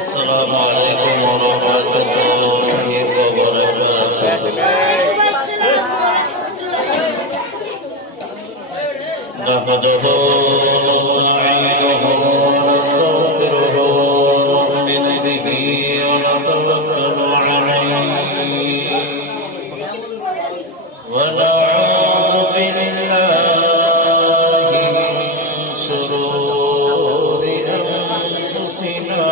السلام عليكم ورحمة الله وبركاته. نحمده ونستعينه ونستغفره ونؤمن به ونتوكل عليه ونعوذ بالله من شرور أنفسنا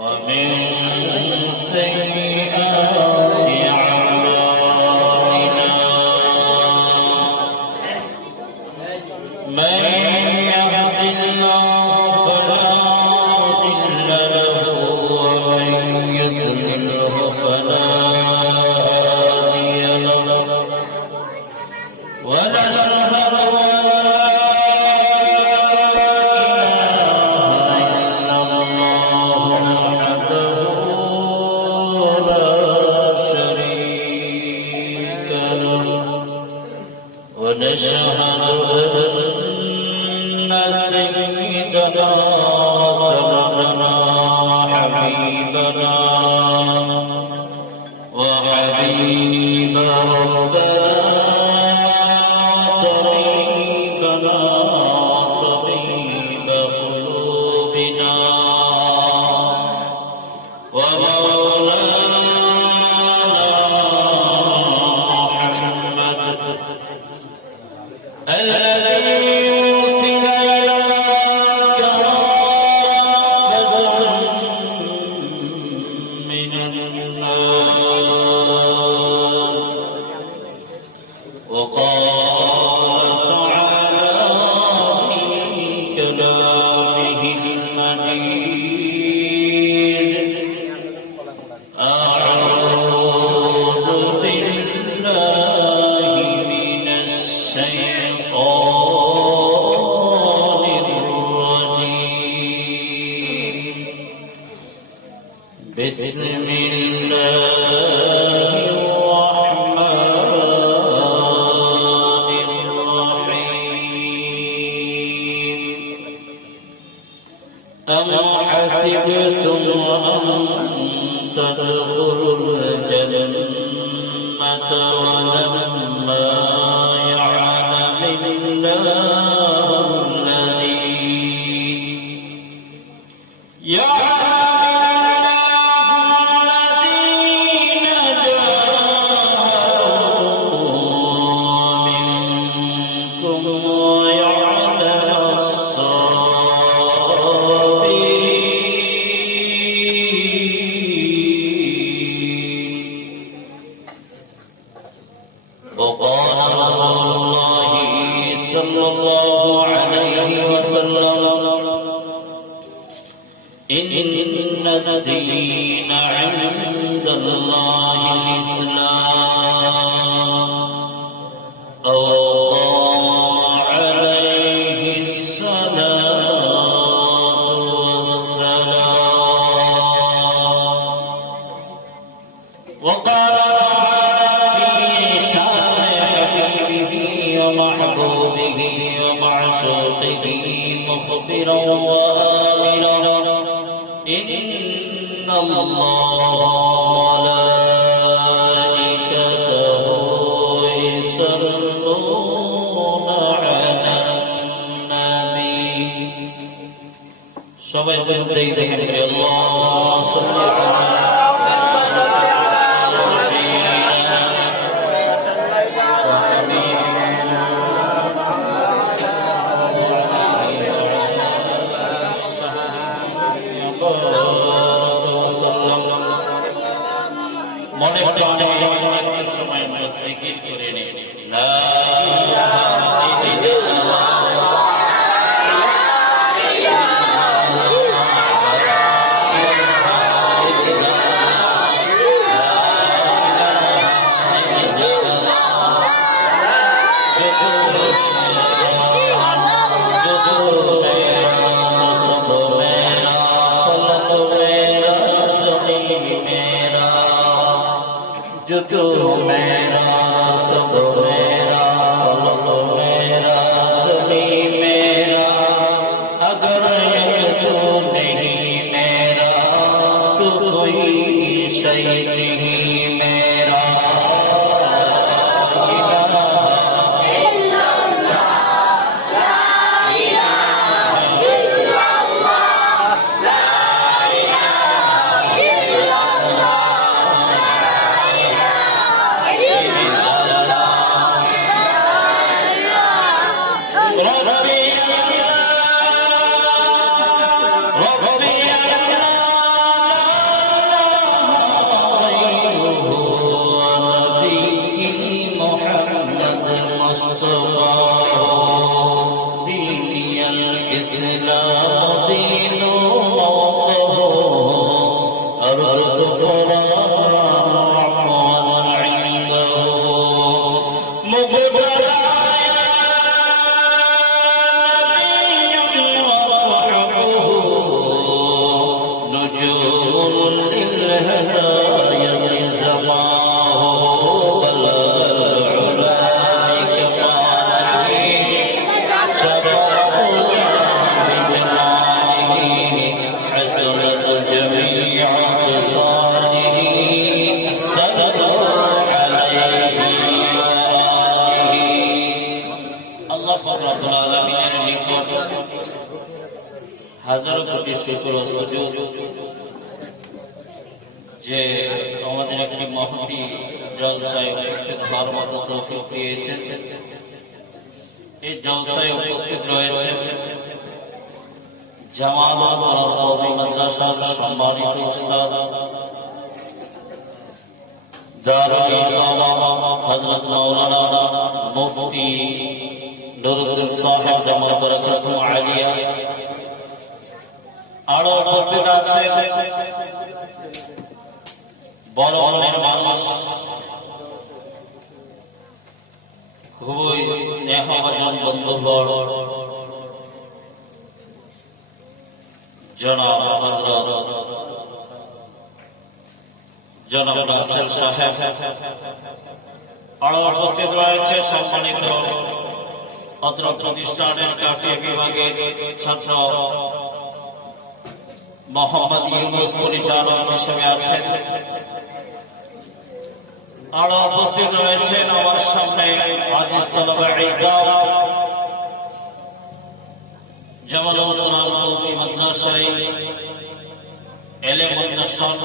ومن سيئات أعمالنا. من يهد الله فلا مضل له ومن يضلله فلا هادي له. ونشهد أن لا إله إلا الله وحده لا شريك له. ونشهد أن سيدنا وسندنا وحبيبنا وحبيب ربنا طبيبنا طبيب قلوبنا ومولانا محمد الذي أرسل إلينا كافة من الناس. وقال تعالى في كلامه المجيد: أعوذ بالله من الشيطان الرجيم. بسم الله الرحمن الرحيم. أم حسبتم أن تدخلوا الجنة ولما يعلم الله الذين جاهدوا منكم ويعلم الصابرين. وقال رسول الله صلى الله عليه وسلم: إن الدين عند الله الإسلام. أو قال عليه الصلاة والسلام: وقال في شان حبيبه ومحبوبه ومعشوقه مخبرا وآمرا إن الله وملائكته يصلون على النبي সবাই বলতেই দেখেন আল্লাহুম্মা সাল্লি মনে প্রাণে সময় জিকির করে নিন লা ইলাহা ইল্লাল্লাহ जो तू मेरा सब मेरा मेरा सभी मेरा अगर तू नहीं मेरा तो कोई सही नहीं मेरा হাজারো কোটি শুকর ও সুজুদ যে আমাদের একটি মহতি জলসায় উপস্থিত হওয়ার মতো তৌফিক দিয়েছেন। এই জলসায় উপস্থিত রয়েছে জামাল কওমি মাদ্রাসার সম্মানিত উস্তাদ দারুল ইমাম হযরত মাওলানা মুফতি নুরুদ্দিন সাহেব জামাল বরকাতুহু আলিয়া। আরো উপস্থিত আছে বড় মনের মানুষ, খুবই স্নেহভাজন বন্ধুবর জনাব হযরত জনাব নাসির সাহেব। আরো উপস্থিত রয়েছে সম্মানিত অত্র প্রতিষ্ঠানের কাফিয়া বিভাগের ছাত্র মোহাম্মদ ইউনুস পরিচালক হিসেবে আছেন। আরো উপস্থিত রয়েছেন আমার সামনে আজিজ তালাবে ইজাম জামালুল কোরআন কওমি মাদ্রাসায় ইলমুন নশর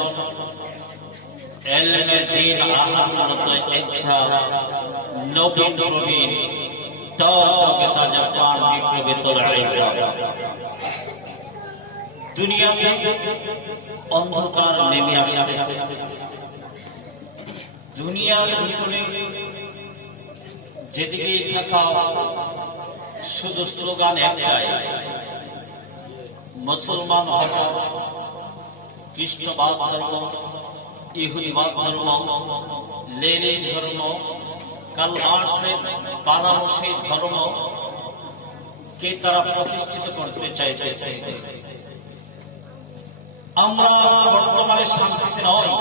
ইলমে দ্বীন আহমদ ইচ্ছা নবীন প্রবীণ তাওকে তাজা পান বিপ্রবিতর ইজাম। দুনিয়াতে অন্ধকার নেমে আসছে, দুনিয়ার ভিতরে যেদিকে থাকা শুধু স্লোগান একটাই, মুসলমান হওয়া, খ্রিস্টবাদ ধর্ম, ইহুদিবাদ ধর্ম, লেনিন ধর্ম, কার্ল মার্ক্সের বানানো সেই ধর্ম কে তারা প্রতিষ্ঠিত করতে চাইতেছে। আমরা বর্তমানে শান্তিতে নয়,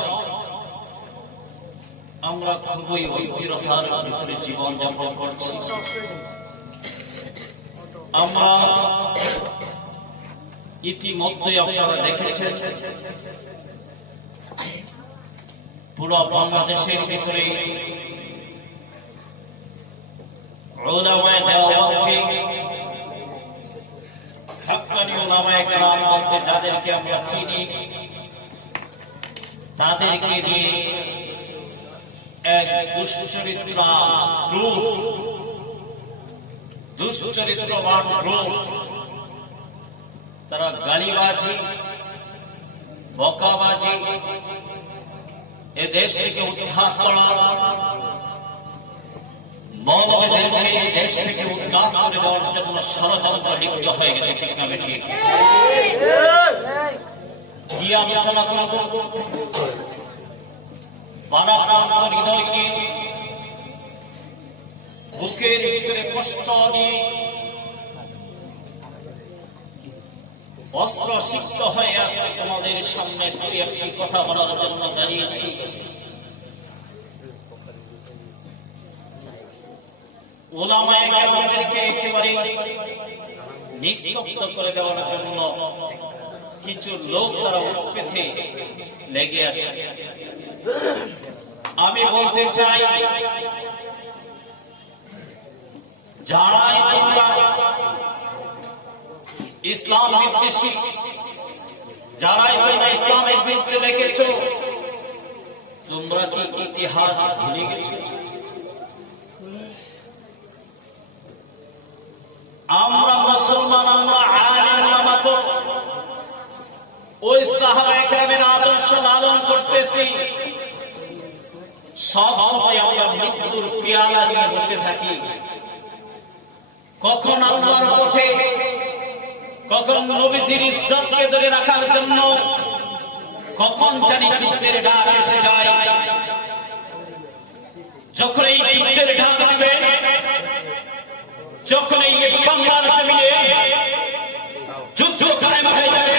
আমরা খুবই অস্থিরতার ভিতরে জীবন যাপন করছি। আমরা ইতিমধ্যে আপনারা দেখেছেন পুরো বাংলাদেশের ভিতরে উলামায়ে দেওবন্দকে হাক্কানি উলামায়ে কেরাম বলতে যাদেরকে আমরা চিনি তাদেরকে নিয়ে এক দুশ্চরিত্রবান গ্রুপ তারা গালিবাজি বকাবাজি এ দেশ থেকে উৎখাত করা, মৌলবীদেরকে এই দেশ থেকে উৎখাত করে দেওয়ার জন্য ষড়যন্ত্র লিপ্ত হয়ে গেছে। ঠিক না ঠিক? কি আলোচনা করব? বানাপ্রান্ত হৃদয়কে বুকের ভিতরে কষ্ট নিয়ে অস্ত্র সিক্ত হয়ে আজকে তোমাদের সামনে দুই একটি কথা বলার জন্য দাঁড়িয়েছি। উলামায়ে কেরামদেরকে একেবারে নিস্তব্ধ করে দেওয়ার জন্য কিছু লোক তারা উৎপেতে লেগে আছে। আমি বলতে চাই, যারাই তোমরা ইসলাম বিদ্বেষী, যারাই তোমরা ইসলামের বিরুদ্ধে লেগেছ, তোমরা কি ইতিহাস ভুলে গেছো? আমরা মুসলমান, আমরা আলেম ওলামা তো ওই সাহাবায়ে কেরামের আদর্শ লালন করতেছি। সব সময় আমরা মৃত্যুর পেয়ালা নিয়ে বসে থাকি, কখন আল্লাহর পথে, কখন নবীজির ইজ্জতকে ধরে রাখার জন্য, কখন জানি যুদ্ধের ডাক এসে যায়। যখন এই যুদ্ধের ডাক দিবে, যখন এই বাংলার জমিনে যুদ্ধ কায়েম হয়ে যাবে,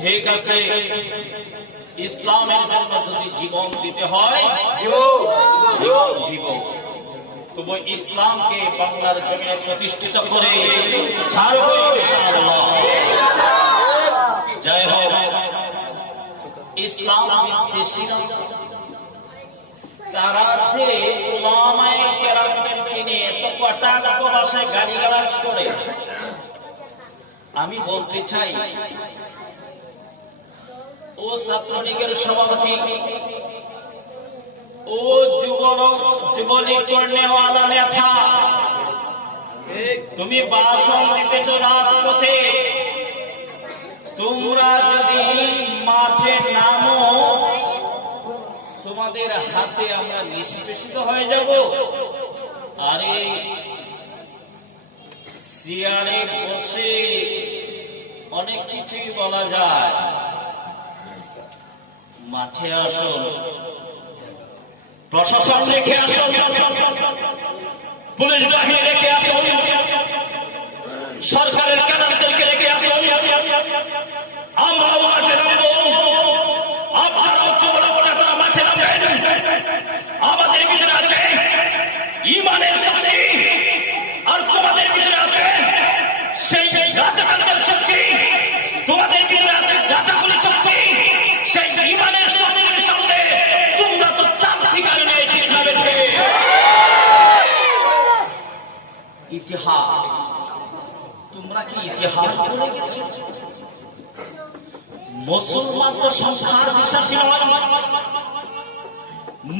ঠিক আছে, ইসলামের জন্য যদি জীবন দিতে হয় দিব, তবু ইসলামকে বাংলার জমিনে প্রতিষ্ঠিত করে ছাড়ব ইনশাআল্লাহ। জয় হোক। ইসলাম বিদ্বেষীরা তারা যে উলামায়ে কেরামদেরকে নিয়ে এত কটাক্ষ ভাষায় গালিগালাজ করে, আমি বলতে চাই, ও ছাত্রলীগের সভাপতি, ও যুবলীগ কর্নেওয়ালা নেতা, তুমি ভাষণ দিতেছ রাজপথে, তোমরা যদি মাঠে নামো তোমাদের হাতে আমরা নিষ্পেষিত হয়ে যাব। আরে চেয়ারে বসে অনেক কিছুই বলা যায়, মাঠে আসুন, প্রশাসন রেখে আসুন, পুলিশ বাহিনী রেখে আসুন, সরকারের ক্যাডারদেরকে রেখে আসুন, আমরাও মাঠে নামবো, আপনারাও যুবরাজরা মাঠে নামবেন। আমাদের ভিতরে আছে ঈমানের শক্তি, আর তোমাদের ভিতরে আছে সেই রাজাকারদের শক্তি, তোমাদের ভিতরে আছে রাজাকুলি শক্তি। সেই ঈমানের শক্তির সঙ্গে তোমরা তো তান্ত্রিক আইনে এগিয়ে যাবে। ইতিহাস, তোমরা কি ইতিহাস ভুলে গেছো? মুসলমান তো সংখ্যার বিশ্বাসী নয়,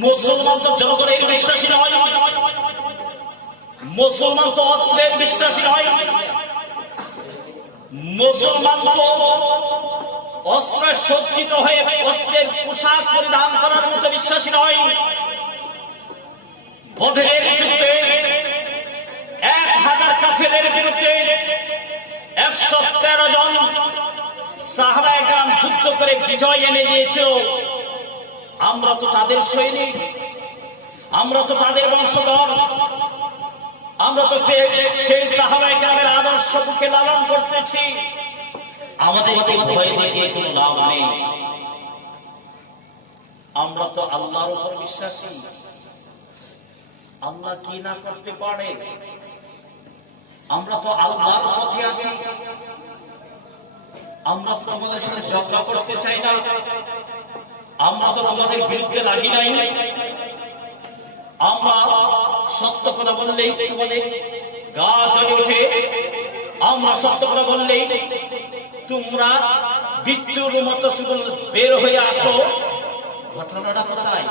মুসলমান তো জনগণের বিশ্বাসী নয়, মুসলমান তো অস্ত্রের বিশ্বাসী নয়, মুসলমান তো অস্ত্র সবসময় সজ্জিত হয়ে অস্ত্রের পোশাক পরিধান করার মতো বিশ্বাসী নয়। বদরের যুদ্ধে 1000 কাফেরের বিরুদ্ধে 113 জন সাহাবায়ে কেরাম যুদ্ধ করে বিজয় এনে দিয়েছিল। আমরা তো তাদের সৈনিক, আমরা তো তাদের বংশধর, আমরা তো সেই সাহাবায়ে কেরামের আদর্শ বুকে লালন করতেছি। আমাদেরকে ভয় দেখিয়ে কোনো লাভ নেই। আমরা তো আল্লাহর উপর বিশ্বাসী। আল্লাহ কি না করতে পারে? আমরা তো আল্লাহর পথে আছি। আমরা তো তোমাদের সাথে ঝগড়া করতে চাই না। আমরা তো তোমাদের বিরুদ্ধে লাগি নাই। আমরা সত্য কথা বললেই তোমাদের গা জ্বলে ওঠে। আমরা সত্য কথা বললেই তোমরা বিচ্ছুর মতো শুধু বের হয়ে আসো। ঘটনাটা কোথায়?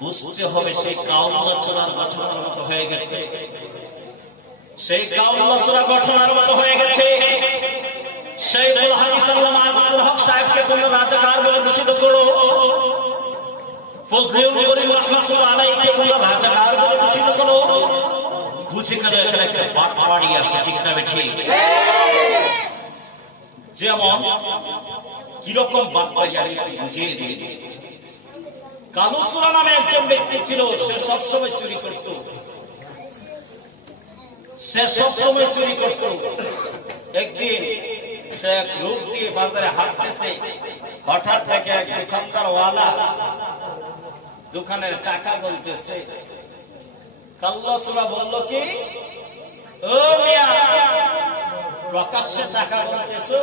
বুঝতে হবে সেই কাউলা চোরার ঘটনার মতো হয়ে গেছে। সেই কাউলা চোরা ঘটনার মতো হয়ে গেছে। সেই আব্দুল হক সাহেবকে তোমরা রাজাকার বলে ঘোষিত করো। ফজলুল করিম রাহমাতুল্লাহ আলাইহিকে তোমরা রাজাকার বলে ঘোষিত করো। বুঝে গেল এখানে একটা বাটপাড়ি আছে, ঠিক না ঠিক? যেমন কিরকম বাটপাড়ি আমি বুঝিয়ে দিই। কালু চোরা নামে একজন ব্যক্তি ছিল, সে সবসময় চুরি করত। একদিন সে এক লোক দিয়ে বাজারে হাঁটতেছে, হঠাৎ থেকে এক দোকানদার ওয়ালা দোকানের টাকা বলতেছে। কাল্লা চোরা বলল কি, ও মিয়া প্রকাশ্যে টাকা বলতেছো?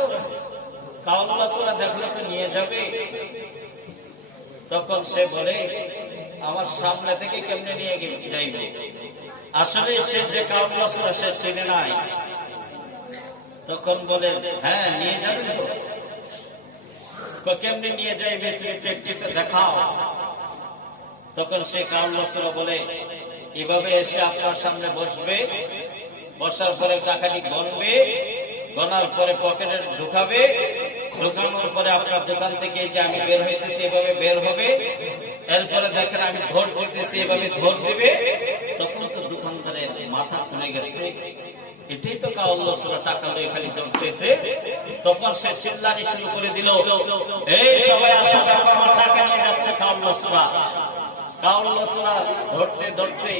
কাল্লা চোরা দেখলে তো নিয়ে যাবে। তখন সে বলে, আমার সামনে থেকে কেমনে নিয়ে যাইবে? আসলে সে যে কাউলা চোরা সে চেনে নাই। তখন বলে, হ্যাঁ নিয়ে যাবে তো। কেমনে নিয়ে যাইবে তুমি প্র্যাকটিসে দেখাও। তখন সে কাউলা চোরা বলে, এভাবে এসে আপনার সামনে বসবে, বসার পরে টাকাটি গণবে, গনার পরে পকেটে ঢুকাবে, ঢুকানোর পরে আপনার দোকান থেকে যে আমি বের হইতেছি এভাবে বের হবে, এরপরে দেখেন আমি ধর করতেছি এভাবে ধর দেবে। তখন তো দোকানদারের মাথা খুলে গেছে, এটাই তো কাউলা চোরা, টাকা লয়ে খালি ধরতেছে। তখন সে চিল্লানি শুরু করে দিল, এই সবাই আসো, আমার টাকা নিয়ে যাচ্ছে কাউলা চোরা। কাউলা চোরা ধরতে ধরতে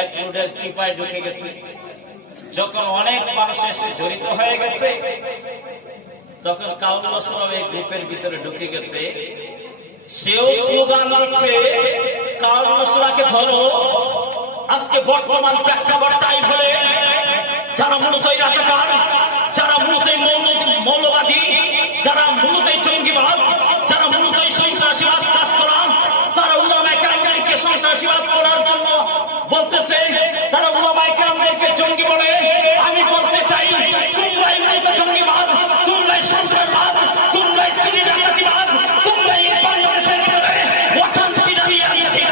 এক রোডের চিপায় ঢুকে গেছে। যখন অনেক মানুষ এসে জড়িত হয়ে গেছে, তখন কাউলা চোরা এই গ্রুপের ভিতরে ঢুকে গেছে। সেও স্লোগান দিচ্ছে, কাউলা চোরাকে ধরো। আজকে বর্তমান প্রেক্ষাপটটাই বলে, যারা মূলত রাজাকার, যারা মূলত মৌলবাদী, যারা মূলত জঙ্গিবাদ, যারা মূলত সন্ত্রাসীবাদ কাজ করা, তারা উলামায়ে কেরামদেরকে সন্ত্রাসীবাদ করার জন্য বলতেছে, তারা উলামায়ে কেরামদেরকে জঙ্গি বলে। আমি বলতে চাই, তোমরাই মূলত জঙ্গিবাদ, তোমরাই সন্ত্রাসবাদ, তোমরাই চুরি ডাকাতিবাদ, তোমরাই বাংলাদেশের ভিতরে অশান্তি দাঁড়িয়ে আছে।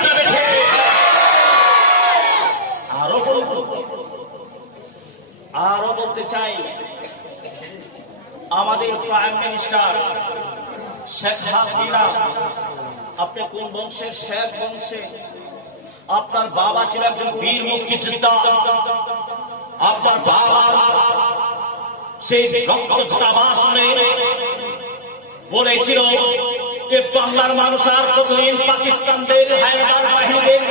আরো বলতে চাই, আমাদের প্রাইম মিনিস্টার শেখ হাসিনা, আপনি কোন বংশের? শেখ বংশে। আপনার বাবা ছিল একজন বীর মুক্তিযোদ্ধা। আপনার বাবা সেই রক্তঝরা ভাষণে বলেছিল যে বাংলার মানুষ আর কতদিন পাকিস্তানদের হায়দার বাহিনীদের,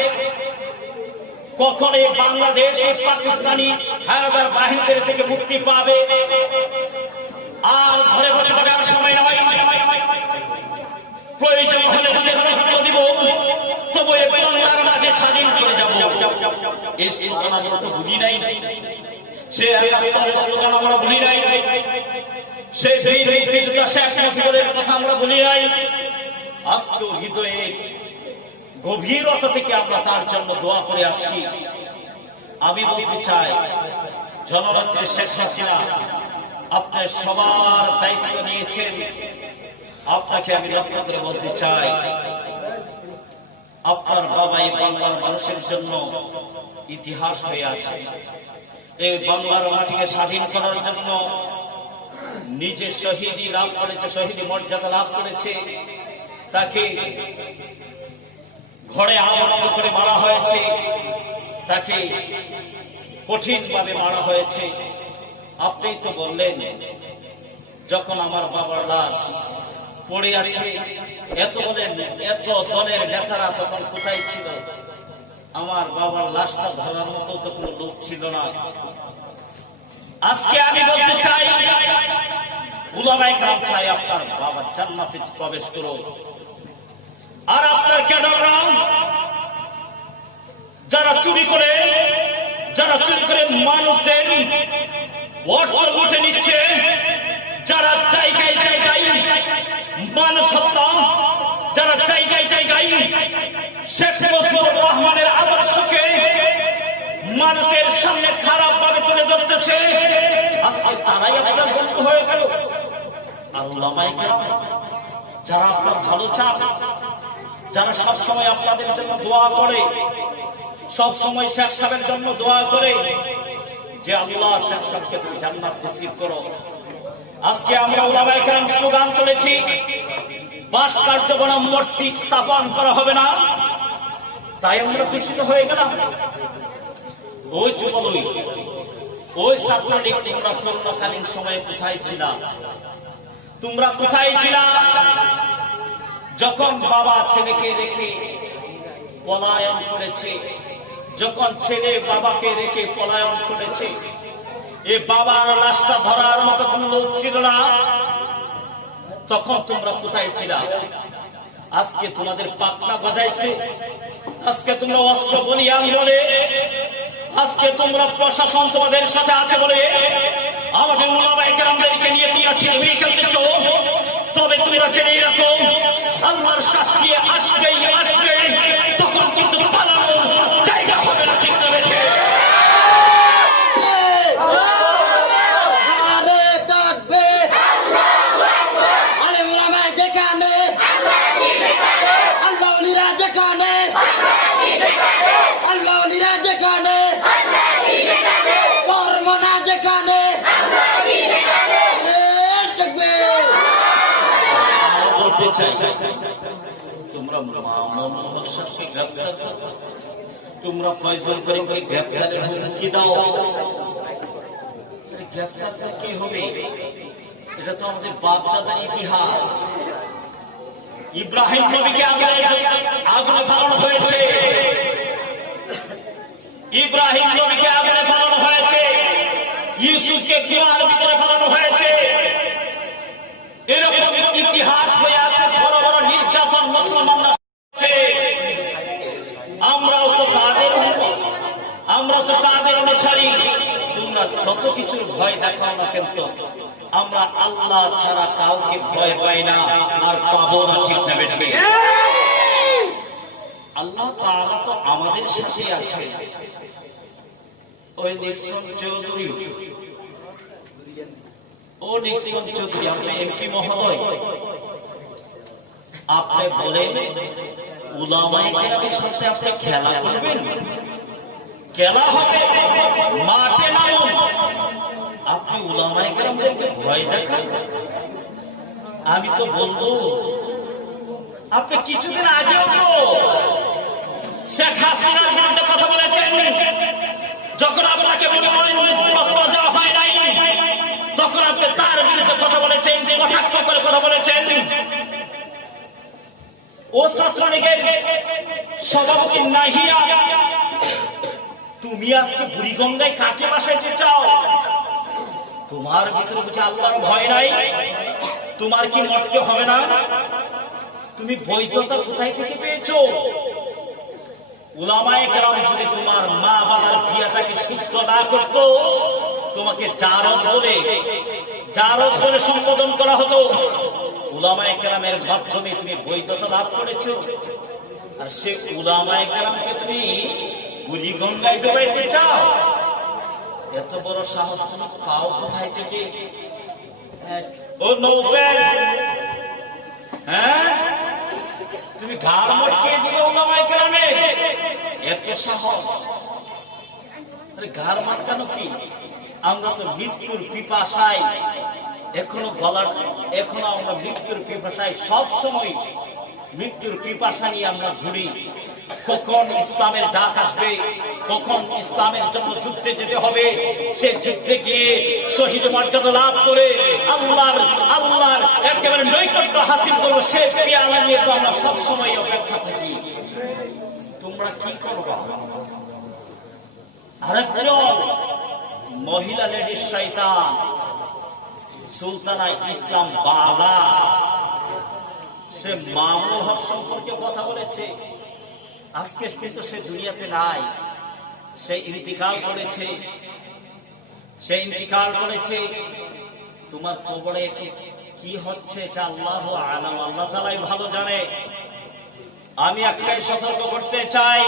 কখন এই বাংলাদেশ পাকিস্তানি হায়দার বাহিনীদের থেকে মুক্তি পাবে? আর ঘরে বসে থাকার সময় নয়, প্রয়োজন হলে রক্ত দিব, তবু এই বাংলার মাঝে স্বাধীন করে যাব। এই স্লোগান আমরা তো ভুলি নাই, সে স্লোগান আমরা ভুলি নাই, সে বীর মুক্তিযোদ্ধা শেখ মুজিবের কথা আমরা ভুলি নাই। আজকেও হৃদয়ে গভীরতা থেকে আমরা তার জন্য দোয়া করে আসছি। আমি বলতে চাই, জননেত্রী শেখ হাসিনা, আপনি সবার দায়িত্ব নিয়েছেন। আপনাকে আমি লক্ষ্য করে বলতে চাই, আপনার বাবা এই বাংলার মানুষের জন্য ইতিহাস হয়ে আছে। এই বাংলার মাটিকে স্বাধীন করার জন্য নিজে শহীদি লাভ করেছে, শহীদি মর্যাদা লাভ করেছে, তাকে ঘরে আবদ্ধ করে মারা হয়েছে, তাকে কঠিনভাবে মারা হয়েছে। আপনি তো বললেন যখন আমার বাবার লাশ পড়ে আছে, এত দলের নেতারা তখন কোথায় ছিল? আমার বাবার লাশটা ধরার মতো তো কোনো লোক ছিল না। আজকে আমি বলতে চাই, উলামায়ে কেরাম চাই আপনার বাবা জান্নাতে প্রবেশ করো। আর আপনার ক্যাডাররা যারা চুরি করে মানুষদের অর্থ লুটে নিচ্ছে, যারা জায়গায় জায়গায় মানুষ হত্যা, যারা জায়গায় জায়গায় শেখ মুজিবুর রহমানের আদর্শকে মানুষের সামনে খারাপ ভাবে তুলে ধরতেছে, আজকে তারাই আপনার বন্ধু হয়ে গেল। আর উলামায়ে কেরাম যারা আপনার ভালো চান, যারা সবসময় আপনাদের জন্য দোয়া করে, সবসময় শেখ সাহেবের জন্য দোয়া করে যে আল্লাহ শেখ সাহেবকে তুমি জান্নাত নসিব করো। আজকে আমরা উলামায়ে কেরাম স্লোগান তুলেছি, ভাস্কর্য বনাম মূর্তি স্থাপন করা হবে না, তাই আমরা দূষিত হয়ে গেলাম। ওই যুবলীগ, ওই ছাত্রলীগ, তোমরা করোনাকালীন সময়ে কোথায় ছিলা? তোমরা কোথায় ছিলা যখন বাবা ছেলেকে রেখে পলায়ন করেছে, যখন ছেলে বাবাকে রেখে পলায়ন করেছে? এ বাবার লাশটা ধরার মতো কোন লোক ছিল না, তখন তোমরা কোথায় ছিলা? আজকে তোমাদের পাকনা বাজাইছে, আজকে তোমরা অস্ত্র বলিয়ান বলে, আজকে তোমরা প্রশাসন তোমাদের সাথে আছে বলে আমাদের উলামায়ে কেরামদেরকে নিয়ে তোমরা ছিনিয়ে খেলতেছ। তবে তোমরা জেনে রাখো, আল্লাহর শাস্তি আসবেই আসবে, তখন কিন্তু পালানোর জায়গা হবে না। ঠিক না বেঠে? তোমরা তোমরা ফয়জল করিমকে গ্রেফতারের হুমকি দাও, গ্রেফতার কি হবে? এটা তো আমাদের বাপ দাদার ইতিহাস। ইব্রাহিম নবীকে আগুনে ফেলানো হয়েছে, ইব্রাহিম নবীকে আগুনে ফেলানো হয়েছে, ইউসুফকে কুয়ার ভিতরে ফেলানো হয়েছে। এরকম ইতিহাস হয়ে আছে, বড় বড় নির্যাতন মুসলমানরা। আমরা তো তাদের অনুসারী। তোমরা যত কিছুর ভয় দেখাও না কিন্তু আমরা আল্লাহ ছাড়া কাউকে ভয় পাই না, আর পাবো না। ঠিক না বেঠে? আল্লাহ তাআলা তো আমাদের সাথে আছে। ওই নিক্সন চৌধুরী, ও নিক্সন চৌধুরী, আপনি এমপি মহোদয়, আপনি বলেন উলামায়ে কেরামের সাথে আপনি খেলা করবেন? খেলা হবে, মাঠে নামুন। আপনি উলামায়ে কেরামদেরকে ভয় দেখান? আমি তো বলবো, আপনি কিছুদিন আগেও তো শেখ হাসিনার বিরুদ্ধে কথা বলেছেন, যখন আপনাকে মনোনয়নপত্র দেওয়া হয় নাই, তখন আপনি তার বিরুদ্ধে কথা বলেছেন, কটাক্ষ করে কথা বলেছেন। ও ছাত্রলীগের সভাপতি নাহিয়া, তুমি আজকে বুড়িগঙ্গায় কাকে বাসাইতে চাও? তোমার ভিতরে বুঝে আল্লাহর ভয় নাই? তোমার কি মরতে হবে না? তুমি বৈধতা কোথায় থেকে পেয়েছো? উলামায়ে কেরাম যদি তোমার মা বাবার বিয়াটাকে শুদ্ধ না করতো, তোমাকে জারজ বলে সম্বোধন করা হতো। উলামায়ে কেরামের মাধ্যমে তুমি বৈধতা লাভ করেছো, আর সে উলামায়ে কেরামকে তুমি বুড়িগঙ্গায় ডুবাইতে চাও? এত বড় সাহস তুমি পাও কোথায় থেকে? ও নৌফেল, হ্যাঁ, তুমি ঘাড় মটকিয়ে দিলে উলামায়ে কেরামের? এত সাহস? ঘাড় মাটকানো কি? আমরা তো মৃত্যুর পিপাসায় এখনো আমরা মৃত্যুর পিপাসায় সব সময় মৃত্যুর পিপাসা নিয়ে আমরা ঘুরি। কখন ইসলামের ডাক আসবে, কখন ইসলামের জন্য যুদ্ধে যেতে হবে, সে যুদ্ধে গিয়ে শহীদ মর্যাদা লাভ করে আল্লাহর একেবারে নৈকট্য হাসিল করবো, সে পেয়ালা নিয়ে তো আমরা সবসময় অপেক্ষা থাকি। তোমরা কি করবা? আরেকজন মহিলা লেডিস শয়তান সুলতানা ইসলাম বালা, সে মামুনুল হক সম্পর্কে কথা বলেছে। আজকে কিন্তু সে দুনিয়াতে নাই, সে ইন্তিকাল করেছে। তোমার কবরে কি হচ্ছে এটা আল্লাহ আলাম, আল্লাহ তাআলাই ভালো জানে। আমি একটাই সতর্ক করতে চাই,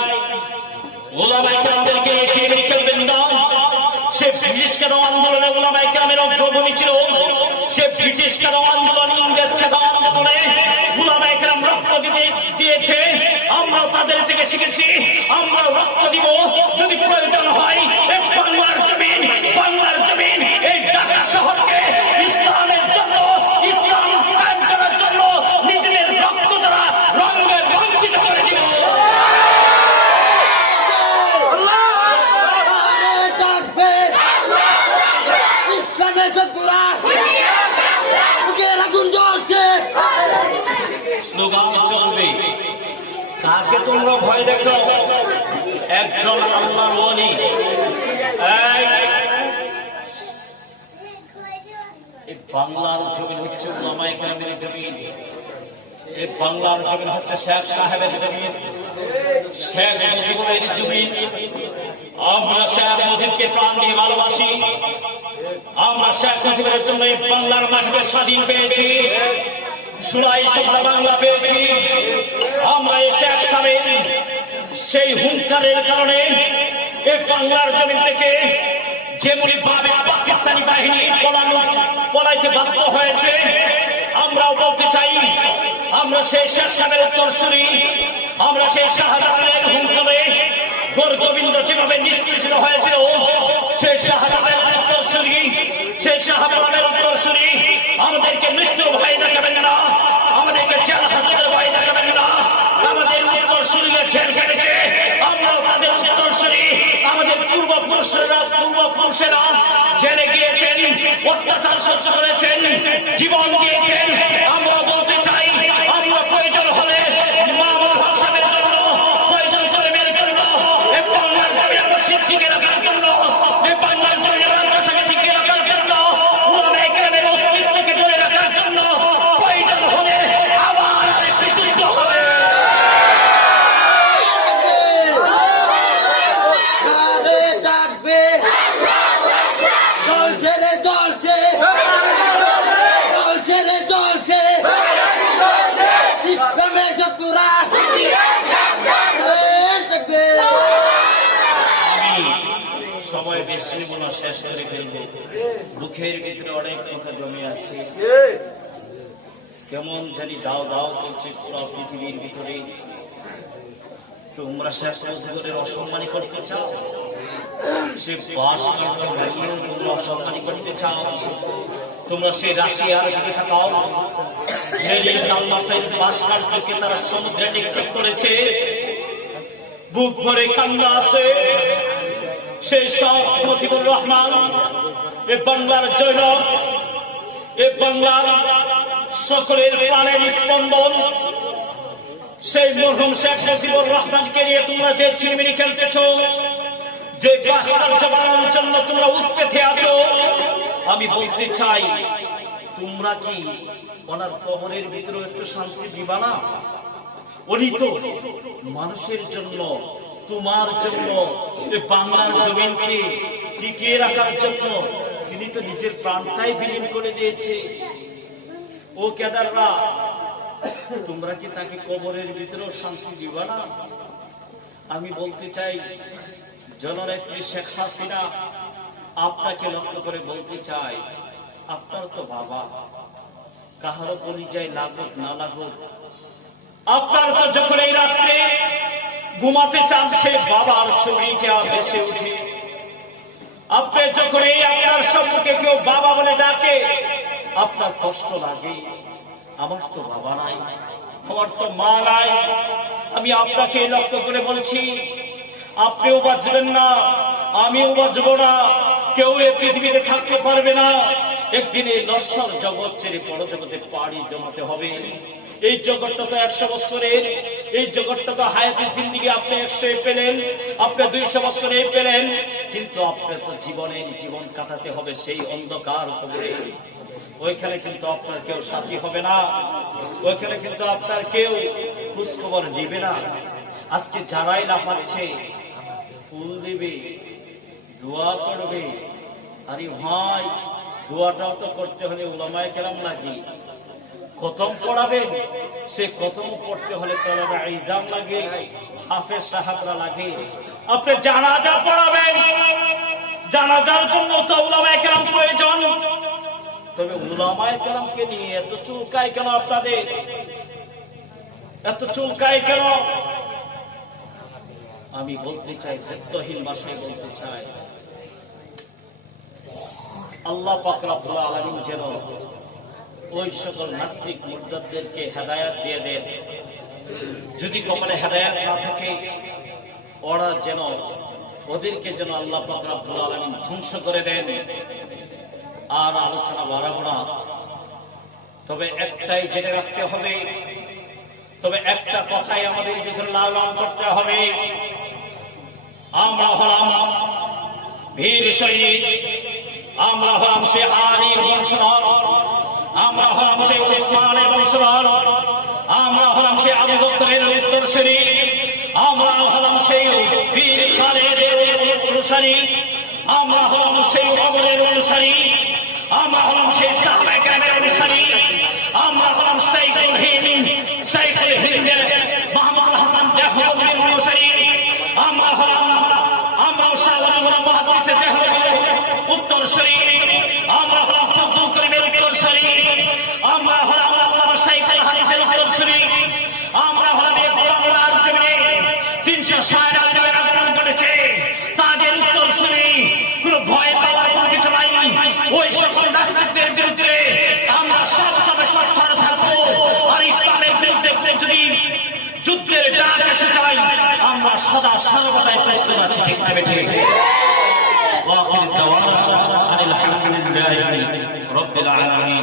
ওলামায়ে কেরামদেরকে চিনে খেলবেন না। সে ব্রিটিশ কারো আন্দোলনে ওলামায়ে কেরামের অগ্রগণী ছিল। সে ব্রিটিশ কারো আন্দোলন, ইংরেজ কারো আন্দোলনে ওলামায়ে কেরাম রক্ত দিয়েছে। আমরাও তাদের থেকে শিখেছি, আমরা রক্ত দিব যদি প্রয়োজন হয়। বাংলার জমিন এই ঢাকা শহরকে ইসলামের জন্য, ইসলাম কায়েম করার জন্য নিজেদের রক্ত দ্বারা রঙ্গিত করে দিব। স্লোগান চলবে। কাকে তোমরা ভয় দেখো? একজন আল্লাহর ওলি। বাংলার জমিন হচ্ছে ওলামায়ে কেরামের জমিন। এই বাংলার জমিন হচ্ছে শেখ সাহেবের জমিন, শেখ মুজিবের জমিন। আমরা শেখ মুজিবকে প্রাণ দিয়ে ভালোবাসি। আমরা শেখ মুজিবের জন্য এই বাংলার মাটিকে স্বাধীন পেয়েছি, সুরাই সভা বাংলা পেয়েছি। আমরা এই শেখ সাহেব সেই হুঙ্কারের কারণে এই বাংলার জমিন থেকে যেমনি ভাবে পাকিস্তানি বাহিনী পলাইতে বাধ্য হয়েছে, আমরাও বলতে চাই আমরা সেই শেখ সাহেবের উত্তরসূরি। আমরা সেই শাহজালালের হুঙ্কারে গোবিন্দ যেভাবে নিষ্পেষিত হয়েছিল, সেই শাহজালালের উত্তরসূরি, সেই শাহজালালের উত্তরসূরি। আমাদেরকে মৃত্যুর ভয় দেখাবেন না, আমাদেরকে জেল হাজতের ভয় দেখাবেন না। আমাদের উত্তরসূরিরা জেল কেটেছে, আমরাও তাদের উত্তরসূরি। আমাদের পূর্বপুরুষেরা জেলে গিয়েছেন, অত্যাচার সহ্য করেছেন, জীবন দিয়েছেন। আমরা বলতে চাই, আমরা প্রয়োজন হলে মামুনুল হক সাহেবের জন্য, প্রয়োজন কর্মের জন্য, এই বাংলার জমি আমরা শিক্ষিত রাখার জন্য, এই বাংলার জমি মাদ্রাসাকে টিকিয়ে রাখার জন্য, ওলামায়ে কেরামের অস্তিত্বকে ধরে রাখার জন্য প্রয়োজন হলে আবার আরেকটি যুদ্ধ হবে। সময় বেশি বলা শেষ করে ফেলবো। বুকের ভিতরে অনেক কথা জমে আছে, কেমন জানি দাও দাও করছে পুরো পৃথিবীর ভিতরে। তোমরা শেখ মুজিবের অসম্মানী করতে চাও, সে ভাস্কর্য ভেঙেও তোমরা অসম্মানী করতে চাও। তোমরা সেই রাশিয়ার দিকে তাকাও, ভাস্কর্যকে তারা সমুদ্রে নিক্ষেপ করেছে, বুক ভরে কান্না আছে। সেই সব মুজিবুর রহমান, এ বাংলার জনক, এ বাংলার সকলের প্রাণের স্পন্দন, সেই মরহুম শেখ মুজিবুর রহমানকে নিয়ে তোমরা যে ছিনিমিনি খেলতেছ, যে ভাস্কর্য বানানোর জন্য তোমরা উৎপেতে আছো, আমি বলতে চাই তোমরা কি ওনার কবরের ভিতরে একটু শান্তি দিবা না? উনি তো মানুষের জন্য, তোমার জন্য, বাংলার জমিনকে টিকিয়ে রাখার জন্য তিনি তো নিজের প্রাণটাই বিলীন করে দিয়েছে। ও কেদাররা, তোমরা কি তাকে কবরের ভিতরেও শান্তি দিবা না? আমি বলতে চাই জননেত্রী শেখ হাসিনা, আপনাকে লক্ষ্য করে বলতে চাই, আপনার তো বাবা, কাহারও পরিচয় লাগুক না লাগুক, আপনার তো যখন এই রাত্রে ঘুমাতে চান, সে বাবার ছবিটা ভেসে উঠে। আপনি যখন এই আপনার সম্মুখে কেউ বাবা বলে ডাকে, আপনার কষ্ট লাগে। আমার তো বাবা নাই, আমার তো মা নাই। আমি আপনাকে লক্ষ্য করে বলছি, আপনিও বাঁচবেন না, আমিও বাঁচব না, কেউ এই পৃথিবীতে থাকতে পারবে না। একদিন এই নশ্বর জগৎ ছেড়ে পরজগতে পাড়ি জমাতে হবে। এই জগৎটা তো 100 বছরের, এই জগৎটা তো হায়াতি জিন্দিগি আপনি 100 পেলেন, আপনি 200 বছরে পেলেন, কিন্তু আপনার তো জীবন কাটাতে হবে সেই অন্ধকার কবরে। ওইখানে কিন্তু আপনার কেউ সাথী হবে না, ওইখানে কিন্তু আপনার কেউ খোঁজখবর নেবে না। আজকে যারাই লাফাচ্ছে, ফুল দেবে, দোয়া করবে, আরে ভাই দোয়াটাও তো করতে হলে উলামায়ে কেরাম লাগে। খতম পড়াবেন, সে খতম পড়তে হলে তলারা ইজাম লাগে, হাফেজ সাহাবরা লাগে। আপনি জানাজা পড়াবেন, জানাজার জন্য তো উলামায়ে কেরাম প্রয়োজন। তবে উলামায়ে কেরামকে নিয়ে এত চুলকায় কেন আপনাদের? এত চুলকায় কেন? আমি বলতে চাই, দায়িত্বহীন ভাষায় বলতে চাই, আল্লাহ পাক রব্বুল আলামিন যেন ওই সকল নাস্তিক মুরতাদদেরকে হেদায়েত দিয়ে দেন। যদি কপালে হেদায়েত না থাকে, ওরা যেন ওদেরকে যেন আল্লাহ পাক রব্বুল আলামিন ধ্বংস করে দেন। আর আলোচনা বাড়াবো না, তবে একটাই জেনে রাখতে হবে, তবে একটা কথাই আমাদের যেখানে লালন করতে হবে, আমরা হলাম বীর শহীদ, আমরা হলাম সে আলীর বংশধর, আমরা হলাম সে উসমানের বংশধর, আমরা হলাম সে আবু বকরের উত্তরসূরি, আমরা হলাম সেই বীর খালেদের অনুসারী, আমরা হলাম সেই ওমরের অনুসারী, আমরা হলাম সেই সাহাবায়ে কেরামের অনুসারী, আমরা হলাম শাইখুল হিন্দের মাহমুদুল হাসান দেহলভির অনুসারী, আমরা হলাম মুহাদ্দিসের দেহলভির উত্তরসূরি, আমরা হলাম ফজলুল করিমের উত্তরসূরি, আমরা হলাম আল্লামা শাইখুল হাদিসের উত্তরসূরি, আমরা হলাম এই বাংলার জমিনে 360 আলেমের আগমন ঘটেছে, তাদের উত্তরসূরি। কোন ভয় পাওয়ার কোনো কিছু নাই। ওই সকল নাস্তিকদের বিরুদ্ধে আমরা সবসময় সোচ্চার থাকবো। আর ইসলামের বিরুদ্ধে যদি যুদ্ধের ডাক এসে যায়, আমরা সদা সর্বদাই প্রস্তুত আছি। ঠিক না বেঠিক? ওয়া আখির দাওয়ানা আলহামদুলিল্লাহি রাব্বিল আলামিন।